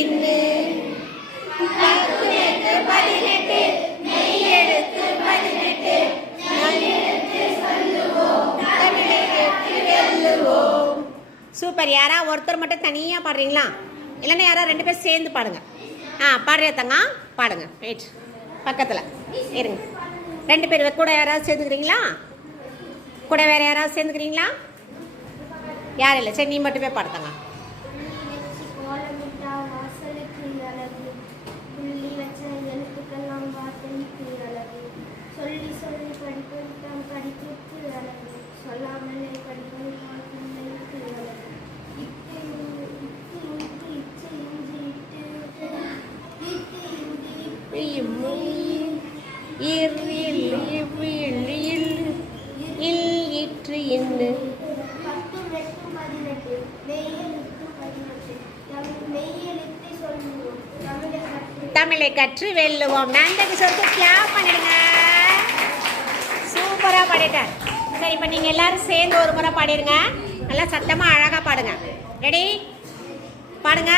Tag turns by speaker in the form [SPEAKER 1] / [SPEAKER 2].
[SPEAKER 1] இன்னு சூப்பர் யாராவது ஒருத்தர் மட்டும் தனியாக பாடுறீங்களா? இல்லைன்னா யாராவது ரெண்டு பேரும் சேர்ந்து பாடுங்க. ஆ பாடுறியா தங்க பாடுங்க. ரைட் பக்கத்தில். இருங்க. ரெண்டு பேர் கூட யாராவது சேர்ந்துக்கிறீங்களா? கூட வேறு யாராவது சேர்ந்துக்கிறீங்களா? யாரும் இல்லை. சரி நீ மட்டுமே பாடுத்தாங்க.
[SPEAKER 2] சொல்லி படிப்பதுதான் படிப்புக்கு சொல்லாமலே படிப்பதுதான் பிள்ளைக்கு இட்டு இட்டு இட்டு இச்சு இஞ்சி இட்டு இட்டு இஞ்சி பத்து வெட்டு பதினெட்டு மெய்யெழுத்து பதினெட்டு மெய்யெழுத்தை சொல்லுவோம் தமிழை கற்று
[SPEAKER 1] வெல்லுவோம். நந்தகி சொத்து கிளாப் பண்ணிடுங்க சூப்பராக பாடிட்டேன். சரி இப்போ நீங்கள் எல்லாரும் சேர்ந்து ஒரு முறை பாடிடுங்க. நல்லா சத்தமாக அழகாக பாடுங்க. ரெடி பாடுங்க.